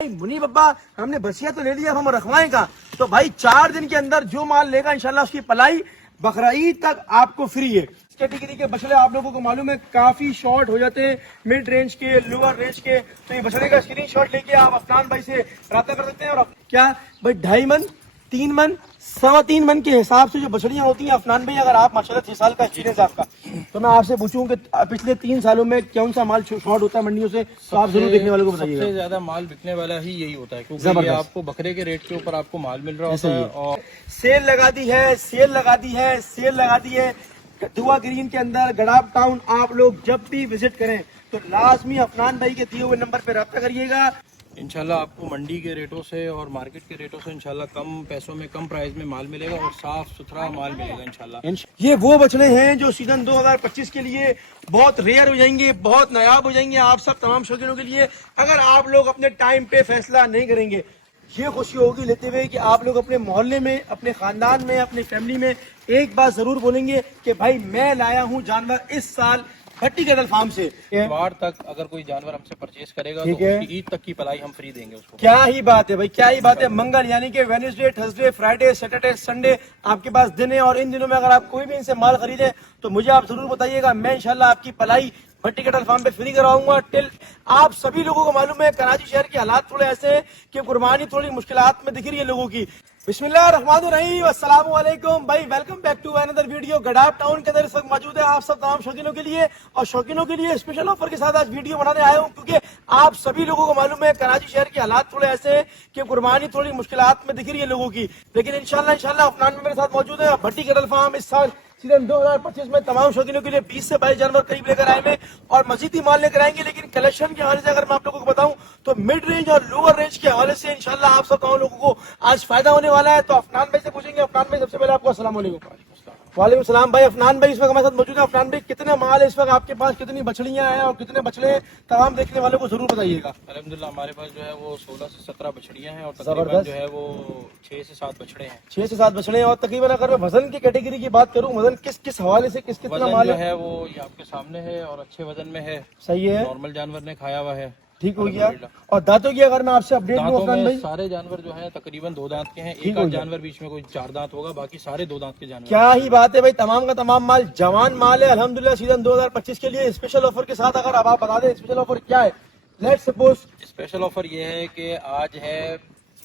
منیب ابا ہم نے بچیاں تو لے لیا، اب ہم رکھوائیں کا تو بھائی 4 دن کے اندر جو مال لے گا انشاءاللہ اس کی پلائی بقرعید تک آپ کو فری ہے۔ اس کیٹیگری کے بچڑے آپ لوگوں کو معلوم ہے کافی شارٹ ہو جاتے ہیں، مڈ رینج کے، لوور رینج کے، تو یہ بچڑے کا اسکرین شاٹ لے کے آپ افنان بھائی سے رابطہ کر سکتے ہیں۔ اور کیا بھائی 2.5 من، 3 من، 3.25 من کے حساب سے جو بچڑیاں ہوتی ہیں افنان بھائی، اگر آپ ماشاءاللہ 6 سال کا ایکسپیرینس آپ کا، تو میں آپ سے پوچھوں کہ پچھلے 3 سالوں میں کون سا مال شارٹ ہوتا ہے منڈیوں سے، تو آپ ضرور دیکھنے والوں کو بتائیے گا۔ سب سے زیادہ مال بکنے والا ہی یہی ہوتا ہے، کیونکہ یہ آپ کو بکرے کے ریٹ کے اوپر آپ کو مال مل رہا ہوتا ہے۔ اور سیل لگا دی ہے، سیل لگا دی ہے، سیل لگا دی ہے دوا گرین کے اندر گڑاب ٹاؤن۔ آپ لوگ جب بھی وزٹ کریں تو لازمی افنان بھائی کے دیے ہوئے نمبر پہ رابطہ کریے گا۔ انشاءاللہ آپ کو منڈی کے ریٹوں سے اور مارکیٹ کے ریٹوں سے انشاءاللہ کم پیسوں میں، کم پرائز میں مال ملے گا اور صاف ستھرا مال ملے گا انشاءاللہ۔ یہ وہ بچڑے ہیں جو سیزن 2025 کے لیے بہت ریئر ہو جائیں گے، بہت نایاب ہو جائیں گے آپ سب تمام شوقینوں کے لیے، اگر آپ لوگ اپنے ٹائم پہ فیصلہ نہیں کریں گے۔ یہ خوشی ہوگی لیتے ہوئے کہ آپ لوگ اپنے محلے میں، اپنے خاندان میں، اپنی فیملی میں ایک بات ضرور بولیں گے کہ بھائی میں لایا ہوں جانور اس سال بھٹی کیٹل فارم سے۔ اتوار تک اگر کوئی جانور ہم سے پرچیز کرے گا تو اس کی عید تک کی پلائی ہم فری دیں گے اس کو۔ کیا ہی بات ہے بھائی، کیا ہی بات ہے۔ منگل یعنی کہ Wednesday, Thursday, Friday, Saturday, Sunday آپ کے پاس دن ہے، اور ان دنوں میں اگر آپ کوئی بھی ان سے مال خریدیں تو مجھے آپ ضرور بتائیے گا، میں انشاءاللہ آپ کی پلائی بھٹی کیٹل فارم پہ فری کراؤں گا۔ ٹل آپ سبھی لوگوں کو معلوم ہے کراچی شہر کے حالات تھوڑے ایسے ہیں کہ قربانی تھوڑی مشکلات میں دکھ رہی ہے لوگوں کی۔ بسم اللہ الرحمن الرحیم، السلام علیکم بھائی، ویلکم بیک ٹو اندر ویڈیو۔ گڑاب ٹاؤن کے اندر اس وقت موجود ہے آپ سب تمام شوقینوں کے لیے، اور شوقینوں کے لیے اسپیشل آفر کے ساتھ آج ویڈیو بنانے آیا ہوں، کیونکہ آپ سبھی لوگوں کو معلوم ہے کراچی شہر کے حالات تھوڑے ایسے ہیں کہ قربانی تھوڑی مشکلات میں دکھ رہی ہے لوگوں کی، لیکن انشاءاللہ افنان میں میرے ساتھ موجود ہے بھٹی کیٹل فارم۔ اس سال سیزن 2025 میں تمام شوقینوں کے لیے 20 سے 22 جانور قریب لے کر آئے ہیں، اور مزید ہی مال لے کر آئیں گے، لیکن کلیکشن کے حوالے سے اگر میں آپ لوگوں کو بتاؤں تو مڈ رینج اور لوور رینج کے حوالے سے انشاءاللہ آپ سب تمام لوگوں کو آج فائدہ ہونے والا ہے۔ تو افنان بھائی سے پوچھیں گے۔ افنان بھائی سب سے پہلے آپ کو السلام علیکم۔ وعلیکم السلام بھائی۔ افنان بھائی اس وقت ہمارے ساتھ موجود ہے۔ افنان بھائی کتنے مال ہے اس وقت آپ کے پاس، کتنی بچڑیاں ہیں اور کتنے بچڑے ہیں، تمام دیکھنے والوں کو ضرور بتائیے گا۔ الحمدللہ ہمارے پاس جو ہے وہ 16 سے 17 بچڑیاں ہیں، اور تقریباً جو ہے وہ 6 سے 7 بچڑے ہیں۔ 6 سے 7 بچڑے ہیں، اور تقریباً اگر میں وزن کی کیٹیگری کی بات کروں، وزن کس حوالے سے کتنا وزن مال جو ہے؟ ہے وہ یہ آپ کے سامنے ہے اور اچھے وزن میں ہے، صحیح ہے، نارمل جانور نے کھایا ہوا ہے، ٹھیک ہو گیا۔ اور دانتوں کی اگر میں آپ سے اپڈیٹ دوں دانتوں افنان میں بھائی، سارے جانور جو ہیں تقریباً 2 دانت کے ہیں، ٹھیک ایک ہو آدھ گیا۔ جانور بیچ میں کوئی 4 دانت ہوگا، باقی سارے 2 دانت کے جانور۔ کیا ہی بات ہے بھائی، تمام کا تمام مال جوان مال ہے الحمدللہ۔ سیزن 2025 کے لیے اسپیشل آفر کے ساتھ اگر آپ بتا دیں اسپیشل آفر کیا ہے۔ لیٹ سپوز اسپیشل آفر یہ ہے کہ آج ہے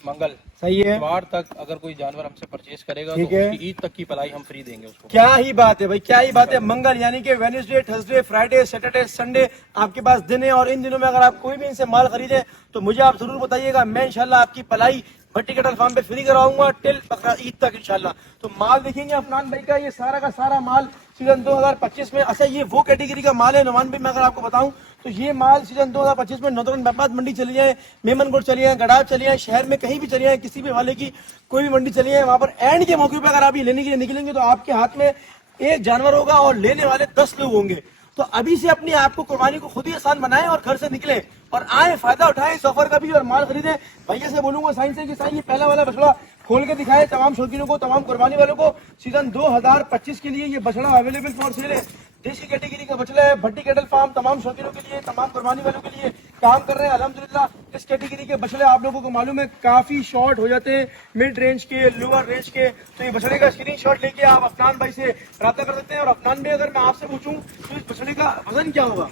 منگل، صحیح ہے، اتوار تک اگر کوئی جانور ہم سے پرچیز کرے گا تو ٹھیک ہے۔ اس کی عید تک کی پلائی ہم فری دیں گے اس کو۔ کیا ہی بات ہے بھائی، کیا ہی بات ہے۔ منگل یعنی کہ Wednesday, Thursday, Friday, Saturday, Sunday آپ کے پاس دن ہے، اور ان دنوں میں اگر آپ کوئی بھی ان سے مال خریدیں تو مجھے آپ ضرور بتائیے گا، میں انشاءاللہ آپ کی پلائی بھٹی کیٹل فارم پہ فری کراؤں گا ٹل عید تک انشاءاللہ۔ تو مال دیکھیں گے افنان بھائی کا، یہ سارا کا سارا مال سیزن 2025 میں، اچھا یہ وہ کیٹیگری کا مال ہے نعمان بھائی، میں اگر آپ کو بتاؤں تو یہ مال سیزن 2025 میں نوترن بہباد منڈی چلی جائے، میمن گڑھ چلی جائے، گڑاب چلی جائے، شہر میں کہیں بھی چلی جائے، کسی بھی حوالے کی کوئی بھی منڈی چلی جائے، وہاں پر اینڈ کے موقع پہ اگر آپ یہ لینے کے لیے نکلیں گے تو آپ کے ہاتھ میں ایک جانور ہوگا اور لینے والے 10 لوگ ہوں گے۔ تو ابھی سے اپنی آپ کو قربانی کو خود ہی آسان بنائیں اور گھر سے نکلیں اور آئیں، فائدہ اٹھائیں اس آفر کا بھی اور مال خریدیں۔ بھیا سے بولوں گا سائن سے کہ سائن یہ پہلا والا بچڑا کھول کے دکھائے تمام شوقینوں کو، تمام قربانی والوں کو۔ سیزن 2025 کے لیے یہ بچڑا اویلیبل فار سیل ہے، دیسی کیٹیگری کا بچڑا ہے، بھٹی کیٹل فارم تمام شوقینوں کے لیے، تمام قربانی والوں کے لیے کام کر رہے ہیں الحمدللہ۔ اس کیٹیگری کے بچڑے آپ لوگوں کو معلوم ہے کافی شارٹ ہو جاتے ہیں، مڈ رینج کے، لوور رینج کے، تو یہ بچڑے کا اسکرین شاٹ لے کے آپ افنان بھائی سے رابطہ کر سکتے ہیں۔ اور افنان بھائی اگر میں آپ سے پوچھوں تو اس بچڑے کا وزن کیا ہوگا؟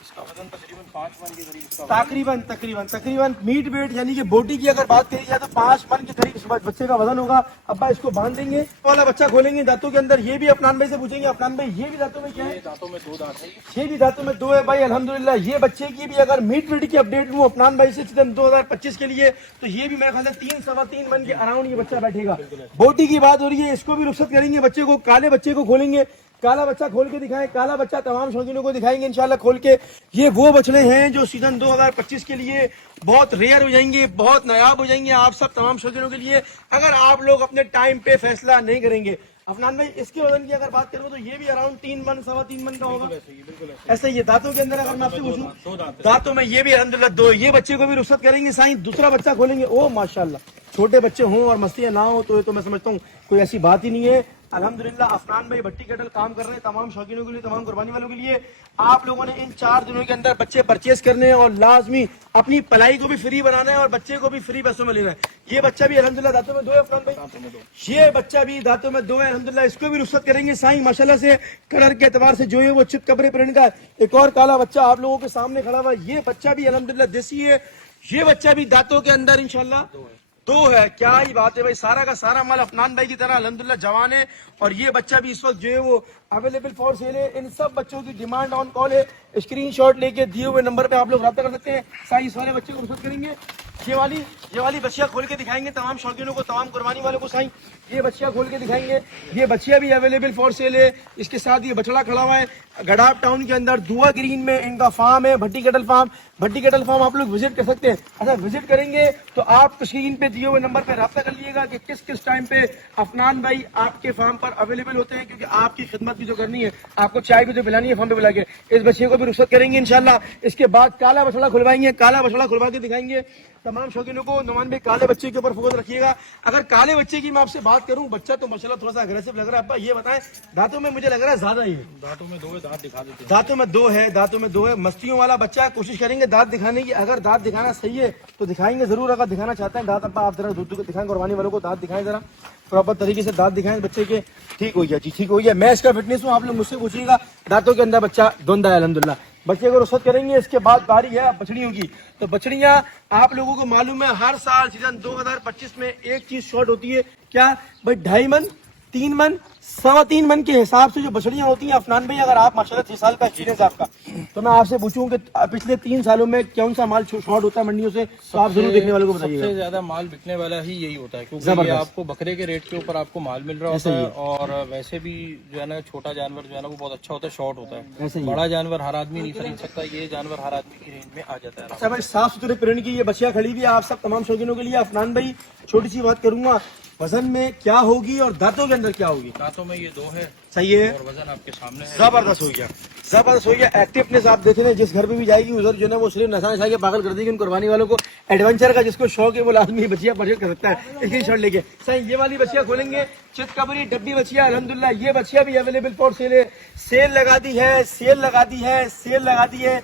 اس کا وزن تقریباً 5 من کے قریب اس کا تقریباً میٹ ویٹ یعنی کہ بوٹی کی اگر بات کری جائے تو 5 من کے قریب اس بچے کا وزن ہوگا۔ ابا اس کو باندھ دیں گے، والا بچہ کھولیں گے دانتوں کے اندر، یہ بھی افنان بھائی سے پوچھیں گے۔ افنان بھائی یہ بھی دانتوں میں کیا ہے؟ دانتوں میں 2 دانت ہے، یہ بھی دانتوں میں 2 ہے بھائی الحمدللہ۔ یہ بچے کی بھی اگر میٹ ویٹ کی اپڈیٹ لوں افنان بھائی سے سیزن 2025 کے لیے تو یہ بھی میرے خیال سے 3-3.25 من کے اراؤنڈ یہ بچہ بیٹھے گا۔ بوٹی کی بات ہو رہی ہے، اس کو بھی رخصت کریں گے بچے کو، کالے بچے کو کھولیں گے، کالا بچہ کھول کے دکھائیں، کالا بچہ تمام شوقینوں کو دکھائیں گے انشاءاللہ کھول کے۔ یہ وہ بچڑے ہیں جو سیزن 2025 کے لیے بہت ریئر ہو جائیں گے، بہت نایاب ہو جائیں گے آپ سب تمام شوقینوں کے لیے، اگر آپ لوگ اپنے ٹائم پہ فیصلہ نہیں کریں گے۔ افنان بھائی اس کے وزن کی اگر بات کروں تو یہ بھی اراؤنڈ 3 من 3.25 من کا ہوگا، ایسا ہی ہے۔ دانتوں کے اندر اگر میں آپ سے پوچھوں، دانتوں میں یہ بھی الحمدللہ 2، یہ بچے کو بھی رخصت کریں گے سائیں، دوسرا بچہ کھولیں گے، او ماشاءاللہ چھوٹے بچے ہوں اور مستیاں نہ ہوں تو یہ تو میں سمجھتا ہوں کوئی ایسی بات ہی نہیں ہے. الحمدللہ افنان بھائی بھٹی کیٹل کام کر رہے ہیں تمام شوقینوں کے لیے, تمام قربانی والوں کے لیے. آپ لوگوں نے ان 4 دنوں کے اندر بچے پرچیز کرنے ہیں اور لازمی اپنی پلائی کو بھی فری بنانا ہے اور بچے کو بھی فری پیسوں میں لینا ہے. یہ بچہ بھی الحمدللہ دانتوں میں 2 ہے افنان بھائی, یہ بچہ بھی دانتوں میں 2 ہے الحمدللہ. اس کو بھی رخصت کریں گے سائیں ماشاءاللہ سے. کلر کے اعتبار سے جو ہے وہ چپ کپڑے پرنٹ کا. ایک اور کالا بچہ آپ لوگوں کے سامنے کھڑا ہوا, یہ بچہ بھی الحمدللہ دیسی ہے. یہ بچہ بھی دانتوں کے اندر انشاءاللہ 2 ہے. کیا ہی بات ہے بھائی, سارا کا سارا مال افنان بھائی کی طرح الحمدللہ جوان ہے. اور یہ بچہ بھی اس وقت جو ہے وہ اویلیبل فار سیل ہے. ان سب بچوں کی ڈیمانڈ آن کال ہے. اسکرین شاٹ لے کے دیے ہوئے نمبر پہ آپ لوگ رابطہ کر سکتے ہیں. سائیں اس والے بچے کو رخصت کریں گے. یہ والی بچیاں کھول کے دکھائیں گے تمام شوقینوں کو, تمام قربانی والوں کو. سائیں یہ بچیاں کھول کے دکھائیں گے. یہ بچیاں بھی اویلیبل فار سیل ہے. اس کے ساتھ یہ بچڑا کھڑا ہوا ہے گڈاب ٹاؤن کے اندر دعا گرین میں ان کا فارم ہے, بھٹی کیٹل فارم. بھٹی کیٹل فارم آپ لوگ وزٹ کر سکتے ہیں. اچھا وزٹ کریں گے تو آپ اسکرین پہ دیے ہوئے نمبر پہ رابطہ کر لیے گا کہ کس کس ٹائم پہ افنان بھائی آپ کے فارم پر اویلیبل ہوتے ہیں, کیونکہ آپ کی خدمت بھی جو کرنی ہے, آپ کو چائے بھی تو پلانی ہے فارم پہ بلا کے. اس بچے کو بھی رخصت کریں گے انشاءاللہ. اس کے بعد کالا بچڑا کھلوائیں گے, کالا بچڑا کھلوا کے دکھائیں گے تمام شوقینوں کو. نعمان بھائی کالے بچے کے اوپر فوکس رکھیے گا. اگر کالے بچے کی میں آپ سے بات کروں, بچہ تو ماشاءاللہ تھوڑا سا اگریسو لگ رہا ہے. ابا یہ بتائیں دانتوں میں مجھے لگ رہا ہے زیادہ ہی ہے. دانتوں میں 2 ہے, دانت دکھا دیتے ہیں. دانتوں میں 2 ہے, دانتوں میں 2 ہے. مستیوں والا بچہ ہے, کوشش کریں گے دانت دکھانے کی. اگر دانت دکھانا صحیح ہے تو دکھائیں گے ضرور. اگر دکھانا چاہتے ہیں دانت ابا آپ ذرا دودھ دکھائیں قربانی والوں کو, دانت دکھائیں ذرا پراپر طریقے سے, دانت دکھائیں بچے کے. ٹھیک ہو گیا جی, ٹھیک ہو گیا. میں اس کا فٹنس ہوں, آپ لوگ مجھ سے پوچھیے گا. دانتوں کے اندر بچہ دھندہ ہے الحمدللہ. بچے کو رخصت کریں گے. اس کے بعد باری ہے بچڑیوں کی. تو بچڑیاں آپ لوگوں کو معلوم ہے ہر سال سیزن 2025 میں ایک چیز شارٹ ہوتی ہے. کیا بھائی 2.5 من 3 من 3.25 من کے حساب سے جو بچڑیاں ہوتی ہیں افنان بھائی, اگر آپ ماشاءاللہ 6 سال کا ایکسپیرینس آپ کا, تو میں آپ سے پوچھوں کہ پچھلے 3 سالوں میں کون سا مال شارٹ ہوتا ہے منڈیوں سے, تو آپ ضرور دیکھنے والوں کو بتائیے سب گا. سے زیادہ مال بکنے والا ہی یہی ہوتا ہے, کیونکہ یہ آپ کو بکرے کے ریٹ کے اوپر آپ کو مال مل رہا ہوتا ہے. اور ویسے بھی جو ہے نا چھوٹا جانور جو ہے نا وہ بہت اچھا ہوتا ہے, شارٹ ہوتا ہے. بڑا جانور ہر آدمی نہیں خرید سکتا, یہ جانور ہر آدمی کی رینج میں آ جاتا ہے. اچھا بھائی صاف ستھرے پرنٹ کی یہ بچیاں کھڑی ہوئی ہے آپ سب تمام شوقینوں کے لیے. افنان بھائی چھوٹی سی بات کروں گا, وزن میں کیا ہوگی اور دانتوں کے اندر کیا ہوگی؟ دانتوں میں یہ 2 ہے, صحیح ہے, اور وزن آپ کے سامنے ہے. زبردست ہو گیا, زبردست ہو گیا. ایکٹیونیس آپ دیکھیں جس گھر پہ بھی جائے گی ادھر جو ہے نا وہ صرف نشا نشا کے پاگل کر دے گی ان قربانی والوں کو. ایڈونچر کا جس کو شوق ہے وہ لازمی بچیاں پرچیز کر سکتا ہے. اسکرین شاٹ لے کے صحیح یہ والی بچیاں کھولیں گے. چت کبری ڈبی بچیاں الحمدللہ, یہ بچیاں بھی اویلیبل فار سیل ہے. سیل لگا دی ہے, سیل لگا دی ہے, سیل لگا دی ہے.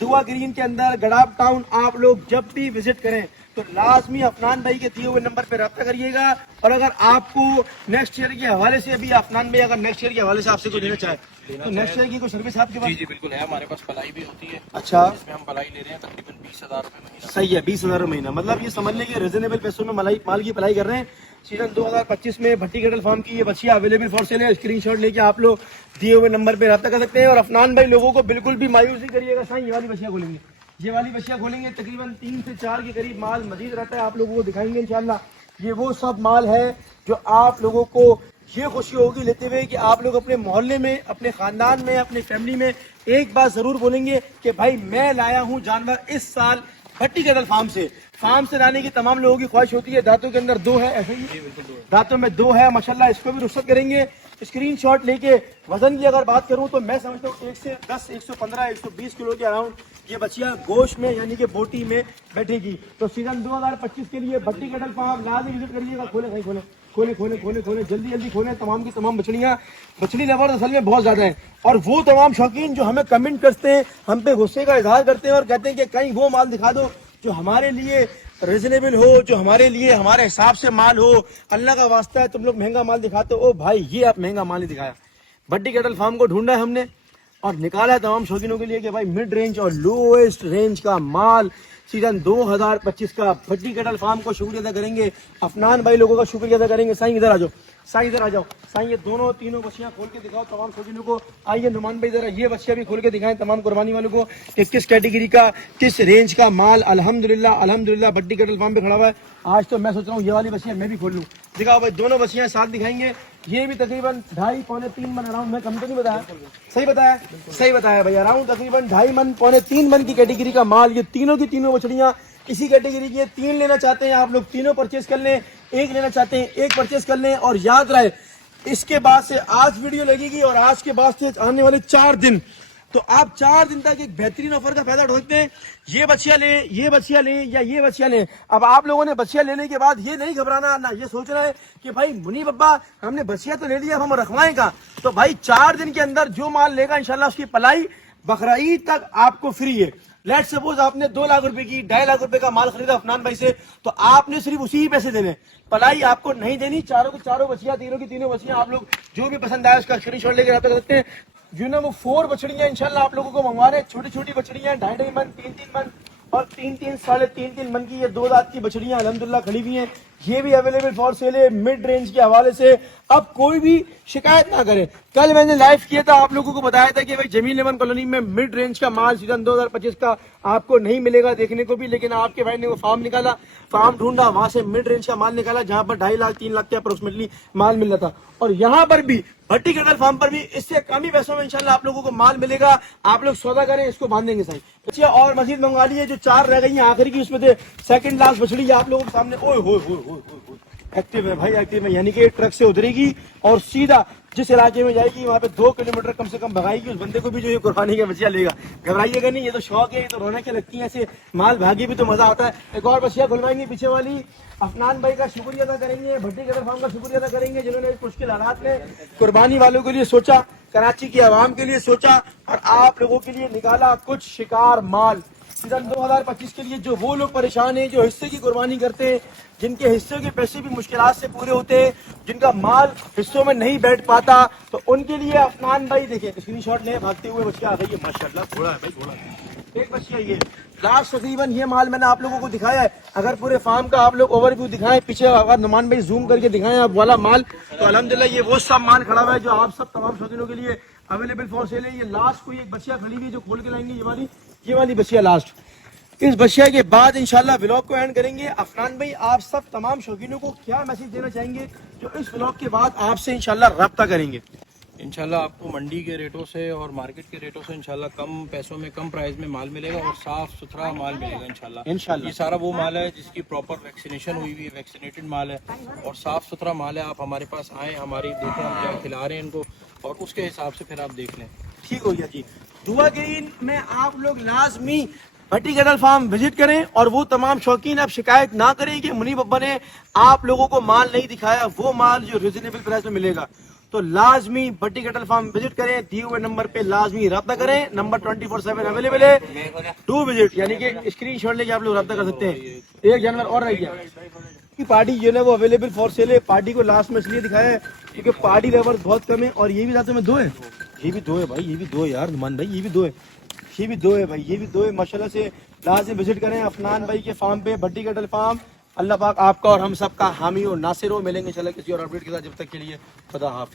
دعا گرین کے اندر گڈاب ٹاؤن آپ لوگ جب بھی وزٹ کریں تو لازمی افنان بھائی کے دیے ہوئے نمبر پہ رابطہ کریے گا. اور اگر آپ کو نیکسٹ ایئر کے حوالے سے بھی افنان بھائی اگر نیکسٹ ایئر کے حوالے سے آپ سے کوئی دینا چاہے تو نیکسٹ ایئر کی کوئی سروس آپ کے پاس؟ جی بالکل ہے, ہمارے پاس پلائی بھی ہوتی ہے. اچھا اس میں ہم پلائی لے رہے ہیں تقریباً 20,000 روپے مہینہ. صحیح ہے, 20,000 مہینہ. مطلب یہ سمجھ لیں کہ ریزنیبل پیسوں میں مال کی پلائی کر رہے ہیں. سیزن 2025 میں بھٹی کیٹل فارم کی یہ بچیاں اویلیبل فار سیل ہے. اسکرین شاٹ لے کے آپ لوگ دیے ہوئے نمبر پہ رابطہ کر سکتے ہیں. اور افنان بھائی لوگوں کو بالکل بھی مایوس نہیں کریے گا. سائیں یہ والی بچیاں کھولیں گے, یہ والی بچیاں کھولیں گے. تقریباً 3 سے 4 کے قریب مال مزید رہتا ہے, آپ لوگوں کو دکھائیں گے انشاءاللہ. یہ وہ سب مال ہے جو آپ لوگوں کو یہ خوشی ہوگی لیتے ہوئے کہ آپ لوگ اپنے محلے میں, اپنے خاندان میں, اپنی فیملی میں ایک بات ضرور بولیں گے کہ بھائی میں لایا ہوں جانور اس سال بھٹی کیٹل فارم سے. فارم سے لانے کی تمام لوگوں کی خواہش ہوتی ہے. دانتوں کے اندر 2 ہے, ایسے ہی دانتوں میں 2 ہے ماشاءاللہ. اس کو بھی رخصت کریں گے. اسکرین شاٹ لے کے وزن کی اگر بات کروں تو میں سمجھتا ہوں 1 سے 10 115 120 کلو کے اراؤنڈ یہ بچیاں گوشت میں یعنی کہ بوٹی میں بیٹھے گی. تو سیزن 2025 کے لیے بھٹی کیٹل فارم لازمی وزٹ کریے گا. کھولے بھائی کھولے جلدی جلدی کھولیں. تمام کی تمام بچڑی لور اصل میں بہت زیادہ ہیں. اور وہ تمام شوقین جو ہمیں کمنٹ کرتے ہیں, ہم پہ غصے کا اظہار کرتے ہیں اور کہتے ہیں کہ کہیں وہ مال دکھا دو جو ہمارے لیے ریزنیبل ہو, جو ہمارے لیے ہمارے حساب سے مال ہو. اللہ کا واسطہ ہے تم لوگ مہنگا مال دکھاتے ہو. بھائی یہ آپ مہنگا مال نہیں دکھایا. بھٹی کیٹل فارم کو ڈھونڈا ہے ہم نے اور نکالا ہے تمام شوقینوں کے لیے کہ بھائی مڈ رینج اور لوئسٹ رینج کا مال سیزن 2025 کا بھٹی کیٹل فارم کو شکریہ ادا کریں گے. افنان بھائی لوگوں کا شکریہ ادا کریں گے. سائیں ادھر آ جاؤ, سائیں ادھر آ جاؤ. سائیں یہ دونوں تینوں بچیاں کھول کے دکھاؤ تمام شوقینوں کو. آئیے نعمان بھائی ذرا یہ بچیاں بھی کھول کے دکھائیں تمام قربانی والوں کو کہ کس کیٹیگری کا کس رینج کا مال الحمدللہ بھٹی کیٹل فارم پہ کھڑا ہوا ہے. آج تو میں سوچ رہا ہوں یہ والی بچیاں میں بھی کھول لوں. دکھاؤ بھائی, دونوں بچیاں ساتھ دکھائیں گے. یہ بھی تقریباً 2.5 پونے 3 من اراؤنڈ, میں کم تو نہیں بتایا, صحیح بتایا بھائی, اراؤنڈ تقریباً 2.5 من پونے 3 من کی کیٹیگری کا مال. یہ تینوں کی تینوں بچڑیاں اسی کیٹیگری کی. 3 لینا چاہتے ہیں آپ لوگ تینوں پرچیز کر لیں, 1 لینا چاہتے ہیں 1 پرچیز کر لیں. اور یاد رہے اس کے بعد سے آج ویڈیو لگے گی اور آج کے بعد سے آنے والے 4 دن تو آپ 4 دن تک ایک بہترین آفر کا فائدہ اٹھا سکتے ہیں. یہ بچیاں لیں, یہ بچیاں لیں یا یہ بچیاں لیں. اب آپ لوگوں نے بچیاں لینے کے بعد یہ نہیں گھبرانا, نہ یہ سوچنا ہے کہ بھائی منیب ابا ہم نے بچیاں تو لے لیا, اب ہم رکھوائیں گا. تو بھائی 4 دن کے اندر جو مال لے گا انشاءاللہ اس کی پلائی بقرعید تک آپ کو فری ہے. لیٹ سپوز آپ نے 2 لاکھ روپے کی 2.5 لاکھ روپے کا مال خریدا عفنان بھائی سے, تو آپ نے صرف اسی ہی پیسے دینے, پلائی آپ کو نہیں دینی. چاروں کی چاروں بچیاں, تینوں کی تینوں بچیاں آپ لوگ جو بھی پسند آئے اس کا اسکرین شاٹ لے کے رابطہ کر سکتے ہیں. جو نا وہ 4 بچڑیاں انشاءاللہ آپ لوگوں کو منگوا رہے ہیں, چھوٹی چھوٹی بچڑیاں 2.5 من 3 من اور 3 ساڑھے 3 من کی, یہ 2 دانت کی بچڑیاں الحمدللہ کھڑی ہوئی ہیں. یہ بھی اویلیبل فار سیل ہے مڈ رینج کے حوالے سے. اب کوئی بھی شکایت نہ کرے. کل میں نے لائیو کیا تھا, آپ لوگوں کو بتایا تھا کہ بھائی جمیل لیمن کالونی میں مڈ رینج کا مال سیزن 2025 کا آپ کو نہیں ملے گا دیکھنے کو بھی, لیکن آپ کے بھائی نے وہ فارم نکالا, فارم ڈھونڈا, وہاں سے مڈ رینج کا مال نکالا جہاں پر 2.5 لاکھ 3 لاکھ کے اپروکسیمیٹلی مال مل رہا تھا. اور یہاں پر بھی بھٹی کیٹل فارم پر بھی اس سے کم ہی پیسوں میں انشاءاللہ آپ لوگوں کو مال ملے گا. آپ لوگ سودا کریں, اس کو باندھ دیں گے صحیح. اچھا, اور مزید منگوا لیے جو 4 رہ گئی ہیں آخری کی, اس میں سے سیکنڈ لاسٹ بچڑی آپ لوگوں کے سامنے. اوئے ہوئے ہوئے ہوئے ہوئے ایکٹیو ہے بھائی, ایکٹیو ہے. یعنی کہ ٹرک سے اترے گی اور سیدھا جس علاقے میں جائے گی وہاں پہ 2 کلومیٹر کم سے کم بھگائے گی. اس بندے کو بھی جو یہ قربانی کا بچیاں لے گا, گھبرائیے گا نہیں. یہ تو شوق ہے, یہ تو رونقیں لگتی ہیں, ایسے مال بھاگی بھی تو مزہ آتا ہے. ایک اور بچیاں کھلوائیں گے پیچھے والی. عفنان بھائی کا شکریہ ادا کریں گے, بھٹی کیٹل فارم کا شکریہ ادا کریں گے, جنہوں نے اس مشکل حالات میں قربانی والوں کے لیے سوچا, کراچی کی عوام کے لیے سوچا اور آپ لوگوں کے لیے نکالا کچھ شکار مال سیزن 2025 کے لیے. جو وہ لوگ پریشان ہیں جو حصے کی قربانی کرتے ہیں, جن کے حصے کے پیسے بھی مشکلات سے پورے ہوتے ہیں, جن کا مال حصوں میں نہیں بیٹھ پاتا, تو ان کے لیے عفنان بھائی دیکھیں اسکرین شاٹ لیں. بھاگتے ہوئے بچہ آ گئی ہے ماشاءاللہ, تھوڑا ہے بھائی, تھوڑا ایک بچہ یہ لاسٹ تقریباً یہ مال میں نے آپ لوگوں کو دکھایا ہے. اگر پورے فارم کا آپ لوگ اوور ویو دکھائیں پیچھے, اگر نعمان بھائی زوم کر کے دکھائیں آپ والا مال, تو الحمدللہ یہ وہ سب مال کھڑا ہوا ہے جو آپ سب تمام شوقینوں کے لیے اویلیبل فار سیل ہے. یہ لاسٹ کوئی ایک بچیاں کھڑی ہوئی ہے جو کھول کے لائیں گے, یہ والی بچیاں لاسٹ. اس بچیا کے بعد انشاءاللہ ولاگ کو اینڈ کریں گے. عفنان بھائی آپ سب تمام شوقینوں کو کیا میسج دینا چاہیں گے جو اس ولاگ کے بعد آپ سے انشاءاللہ رابطہ کریں گے؟ انشاءاللہ آپ کو منڈی کے ریٹوں سے اور مارکیٹ کے ریٹوں سے انشاءاللہ کم پیسوں میں کم پرائز میں مال ملے گا اور صاف ستھرا مال ملے گا انشاءاللہ. یہ سارا وہ مال ہے جس کی پراپر ویکسینیشن ہوئی ہوئی ہے, ویکسینیٹڈ مال ہے اور صاف ستھرا مال ہے. آپ ہمارے پاس آئیں, ہماری دیکھیں, ہم کیا کھلا رہے ہیں ان کو, اور اس کے حساب سے پھر آپ دیکھ لیں. ٹھیک ہو گیا جی. دعا گرین میں آپ لوگ لازمی بھٹی کیٹل فارم وزٹ کریں اور وہ تمام شوقین اب شکایت نہ کریں کہ منیب ابا نے آپ لوگوں کو مال نہیں دکھایا, وہ مال جو ریزنیبل پرائس میں ملے گا. تو لازمی بھٹی کیٹل فارم وزٹ کریں, دیے ہوئے نمبر پہ لازمی رابطہ کریں. نمبر 24/7 اویلیبل ہے, ڈو وزٹ, یعنی کہ اسکرین شاٹ لے کے آپ لوگ رابطہ کر سکتے ہیں. ایک جانور اور رہ گیا کی پارٹی جو ہے وہ اویلیبل فار سیل ہے. پارٹی کو لاسٹ میں اس لیے دکھایا ہے کیونکہ پارٹی لیور بہت کم ہے, اور یہ بھی راتوں میں 2 ہے, یہ بھی 2 ہے بھائی, یہ بھی 2 ہے یار نعمان بھائی, یہ بھی 2 ہے, یہ بھی 2 ہے بھائی, یہ بھی 2 ہے. ماشاءاللہ سے لازم وزٹ کریں عفنان بھائی کے فارم پہ, بھٹی کیٹل فارم. اللہ پاک آپ کا اور ہم سب کا حامی اور ناصر ہو. ملیں گے انشاءاللہ کسی اور اپڈیٹ کے ساتھ, جب تک کے لیے خدا حافظ.